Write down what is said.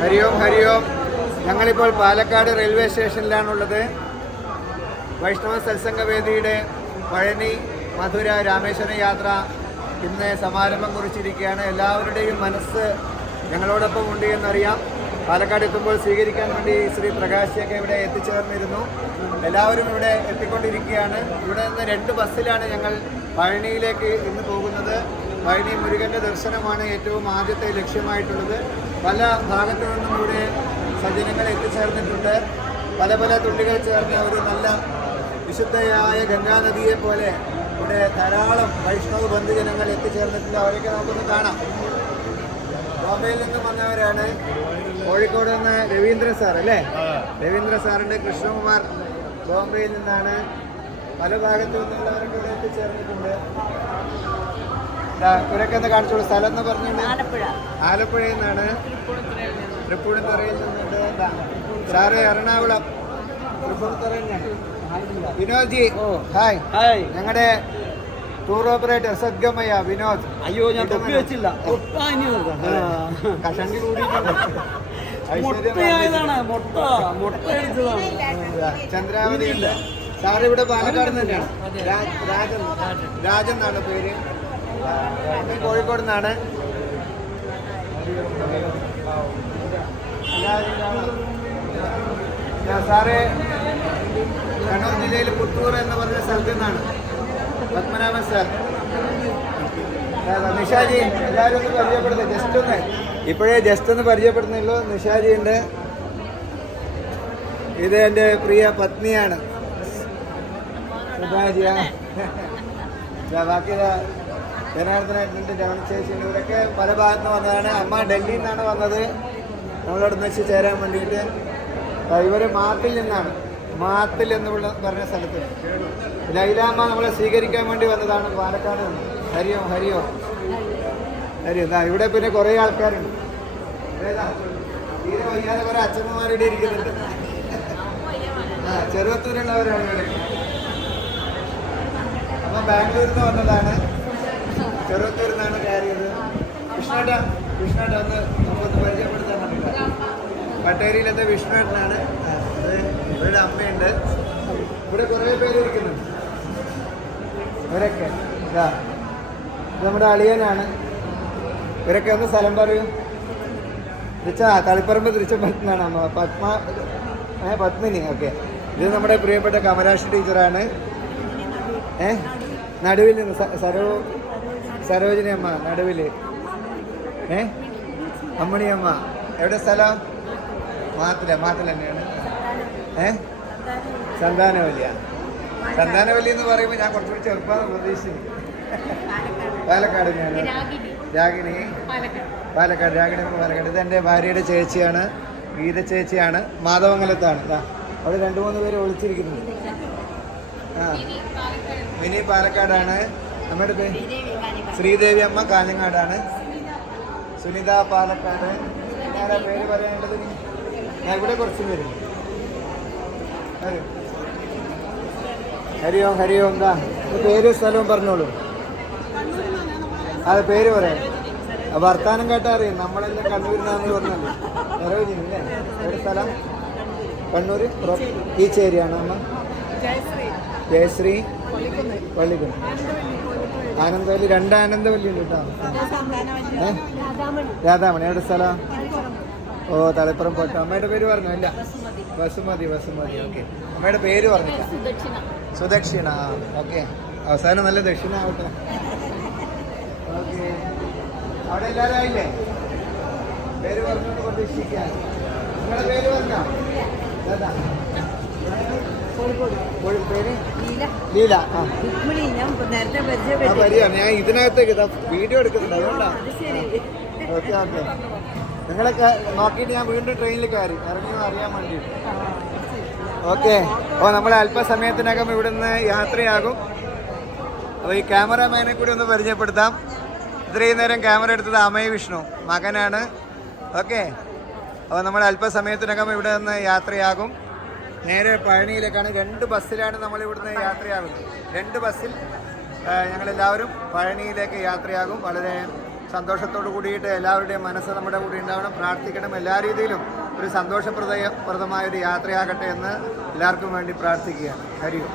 ഹരി ഓം ഹരി ഓം ഞങ്ങളിപ്പോൾ പാലക്കാട് റെയിൽവേ സ്റ്റേഷനിലാണുള്ളത്. വൈഷ്ണവ സത്സംഗ വേദിയുടെ പഴനി മധുര രാമേശ്വരം യാത്ര ഇന്ന് സമാരംഭം കുറിച്ചിരിക്കുകയാണ്. എല്ലാവരുടെയും മനസ്സ് ഞങ്ങളോടൊപ്പം ഉണ്ട് എന്നറിയാം. പാലക്കാട് എത്തുമ്പോൾ സ്വീകരിക്കാൻ വേണ്ടി ശ്രീ പ്രകാശിയൊക്കെ ഇവിടെ എത്തിച്ചേർന്നിരുന്നു. എല്ലാവരും ഇവിടെ എത്തിക്കൊണ്ടിരിക്കുകയാണ്. ഇവിടെ നിന്ന് രണ്ട് ബസ്സിലാണ് ഞങ്ങൾ പഴനിയിലേക്ക് ഇന്ന് പോകുന്നത്. പഴനി മുരുകന്റെ ദർശനമാണ് ഏറ്റവും ആദ്യത്തെ ലക്ഷ്യമായിട്ടുള്ളത്. പല ഭാഗത്തു നിന്നും ഇവിടെ സജ്ജനങ്ങൾ എത്തിച്ചേർന്നിട്ടുണ്ട്. പല പല തുള്ളികൾ ചേർന്ന് ഒരു നല്ല വിശുദ്ധയായ ഗംഗാനദിയെ പോലെ ഇവിടെ ധാരാളം വൈഷ്ണവ ബന്ധുജനങ്ങൾ എത്തിച്ചേർന്നിട്ടുണ്ട്. അവരൊക്കെ നമുക്കൊന്ന് കാണാം. ബോംബെയിൽ നിന്ന് വന്നവരാണ് കോഴിക്കോട് നിന്ന് രവീന്ദ്രൻ സാർ അല്ലേ? രവീന്ദ്ര സാറിന്റെ കൃഷ്ണകുമാർ ബോംബെയിൽ നിന്നാണ്. പല ഭാഗത്തു നിന്നുള്ളവരൊക്കെ ഇവിടെ എത്തിച്ചേർന്നിട്ടുണ്ട്. ഇവരൊക്കെ ഒന്ന് കാണിച്ചോളൂ. സ്ഥലം എന്ന് പറഞ്ഞു ആലപ്പുഴ. ആലപ്പുഴയിൽ നിന്നാണ് തൃപ്പൂണിത്തറയിൽ നിന്നുണ്ട് ദാ, സാറ് എറണാകുളം. തൃപ്പൂണിത്തുറയിൽ നിന്നാണ് വിനോദ് ജി ഹായ്. ഹായ്. ഞങ്ങളുടെ ടൂർ ഓപ്പറേറ്റർ സദ്ഗമയ വിനോദ്. അയ്യോ ഞാൻ തൊപ്പി വെച്ചില്ല. കഷണ്ടി ചന്ദ്രാവതി ഉണ്ട് സാർ ഇവിടെ പാലക്കാട് തന്നെയാണ്. രാജൻ രാജൻ എന്നാണ് പേര്. കോഴിക്കോട് നിന്നാണ്. സാറേ കണ്ണൂർ ജില്ലയിൽ പുത്തൂർ എന്ന് പറഞ്ഞ സ്ഥലത്തു നിന്നാണ്. പത്മനാഭൻ സാർ. നിഷാജി എല്ലാവരും ഒന്ന് പരിചയപ്പെടുത്തുക ജസ്റ്റ് ഒന്ന്. ഇപ്പോഴേ ജസ്റ്റ് ഒന്ന് പരിചയപ്പെടുന്നുള്ളൂ നിഷാജി ഉണ്ട് ഇത് എന്റെ പ്രിയ പത്നിയാണ്. ബാക്കി ജനാർദ്ദനായിട്ടുണ്ട് രമണ ചേച്ചി ഇവരൊക്കെ പല ഭാഗത്ത് വന്നതാണ്. അമ്മ ഡൽഹിയിൽ നിന്നാണ് വന്നത്. നമ്മളോട് വെച്ച് ചേരാൻ വേണ്ടിയിട്ട്. ഇവർ മാത്തിൽ നിന്നാണ്. മാത്തിൽ എന്ന് പറഞ്ഞ സ്ഥലത്ത്. ലൈലാമ്മ നമ്മളെ സ്വീകരിക്കാൻ വേണ്ടി വന്നതാണ് പാലക്കാട് നിന്ന്. ഹരിയോ ഹരിയോ? ഹരി എന്താ ഇവിടെ പിന്നെ കുറേ ആൾക്കാരുണ്ട്. ഏതാ? തീരെ വയ്യാതെ കുറെ അച്ഛന്മാരുടെ ഇരിക്കുന്നുണ്ട്. ചെറുവത്തൂരുള്ളവരാണ് ഇവിടെ. അപ്പം ബാംഗ്ലൂരിൽ നിന്ന് വന്നതാണ്. ചെറുവത്തൂരിൽ നിന്നാണ് കയറിയത് കൃഷ്ണേട്ട കൃഷ്ണേട്ട ഒന്ന് നമുക്കൊന്ന് പരിചയപ്പെടുത്താൻ പറ്റില്ല പട്ടേരിയിലത്തെ വിഷ്ണുവേട്ടനാണ്. അത് ഇവരുടെ അമ്മയുണ്ട്. ഇവിടെ കുറേ പേര് ഇരിക്കുന്നുണ്ട് ഇവരൊക്കെ. ഇതാ നമ്മുടെ അളിയനാണ്. ഇവരൊക്കെ ഒന്ന് സ്ഥലം പറയൂ. തിരിച്ച തളിപ്പറമ്പ് അമ്മ. പത്മ ഏ പത്മിനി ഓക്കെ. ഇത് നമ്മുടെ പ്രിയപ്പെട്ട കമലാക്ഷി ടീച്ചറാണ്. ഏ നടുവിൽ നിന്ന് സരോ സരോജിനി അമ്മ നടുവിൽ ഏ? അമ്മണി അമ്മ എവിടെ സ്ഥലം? മാത്തില മാത്തിൽ തന്നെയാണ്. ഏ? സന്താനവല്ലിയ. സന്താനവല്ലി എന്ന് പറയുമ്പോൾ ഞാൻ കുറച്ചുകൂടി ചെറുപ്പം പ്രതീക്ഷിച്ചു പാലക്കാട് ഞാൻ രാഗിണി. പാലക്കാട്. രാഗിണി പാലക്കാട്. ഇത് എന്റെ ഭാര്യയുടെ ചേച്ചിയാണ്. ഗീത ചേച്ചിയാണ്. മാധവംഗലത്താണ് അവിടെ രണ്ട് മൂന്ന് പേര് ഒളിച്ചിരിക്കുന്നുണ്ട്. ആ. മിനി പാലക്കാടാണ്. നമ്മുടെ പേര് ശ്രീദേവി അമ്മ കാഞ്ഞങ്ങാടാണ്. സുനിത പാലക്കാട്. ആരാ പേര് പറയേണ്ടത്? ഞാൻ ഇവിടെ കുറച്ച് പേര്. ഹരി ഓം ഹരി ഓം ദാ പേര് സ്ഥലവും പറഞ്ഞോളൂ. അത് പേര് പറയാം. വർത്താനം കേട്ടാ അറിയാം. നമ്മളെല്ലാം കണ്ണൂരിനാന്ന് പറഞ്ഞത്. അല്ലേ? ഒരു സ്ഥലം. കണ്ണൂർ ഈ ചേരിയാണ് അമ്മ? ജയശ്രീ പള്ളിക്കുന്ന്. ആനന്ദവല്ലി രണ്ട് ആനന്ദവല്ലി ഉണ്ട് കേട്ടോ. രാധാമണി. എവിടെ സ്ഥലം? ഓ തളിപ്പുറം പോട്ടെ അമ്മയുടെ പേര് പറഞ്ഞു? ഇല്ല. വസുമതി വസുമതി ഓക്കെ. അമ്മയുടെ പേര് പറഞ്ഞില്ല സുദക്ഷിണ. ഓക്കെ. അവസാനം നല്ല ദക്ഷിണ ആവട്ടെ. ഓക്കെ. അവിടെ എല്ലാവരും ആയില്ലേ? പേര് പറഞ്ഞുകൊണ്ട് പ്രതീക്ഷിക്കാൻ നിങ്ങളുടെ പേര് പറഞ്ഞോ? ലീല രുക്മിണി ഞാൻ നേരത്തെ ആ. ഞാൻ ഇതിനകത്തേക്ക് ഇതാ വീഡിയോ എടുക്കുന്നുണ്ട്. അതുകൊണ്ടാണ് ഓക്കെ ഓക്കെ. നിങ്ങളൊക്കെ നോക്കിയിട്ട് ഞാൻ വീണ്ടും ട്രെയിനിൽ കയറി. ഇറങ്ങി അറിയാൻ വേണ്ടി. ഓക്കെ. അപ്പോൾ നമ്മൾ അല്പസമയത്തിനകം ഇവിടുന്ന് യാത്രയാകും. അപ്പോൾ ഈ ക്യാമറാമാനെ കൂടി ഒന്ന് പരിചയപ്പെടുത്താം. ഇത്രയും നേരം ക്യാമറ എടുത്തത് അമയ വിഷ്ണു. മകനാണ്. ഓക്കെ. അപ്പോൾ നമ്മൾ അല്പസമയത്തിനകം ഇവിടെ നിന്ന് യാത്രയാകും. നേരെ പഴനിയിലേക്കാണ്. രണ്ട് ബസ്സിലാണ് നമ്മൾ ഇവിടുന്ന് യാത്രയാകുന്നത്. രണ്ട് ബസ്സിൽ ഞങ്ങളെല്ലാവരും പഴനിയിലേക്ക് യാത്രയാകും. വളരെ സന്തോഷത്തോടു കൂടിയിട്ട് എല്ലാവരുടെയും മനസ്സ് നമ്മുടെ കൂടി ഉണ്ടാവണം. പ്രാർത്ഥിക്കണം. എല്ലാ രീതിയിലും ഒരു സന്തോഷപ്രദയ പ്രദമായ ഒരു യാത്രയാകട്ടെ എന്ന് എല്ലാവർക്കും വേണ്ടി പ്രാർത്ഥിക്കുകയാണ്. ഹരി ഓം.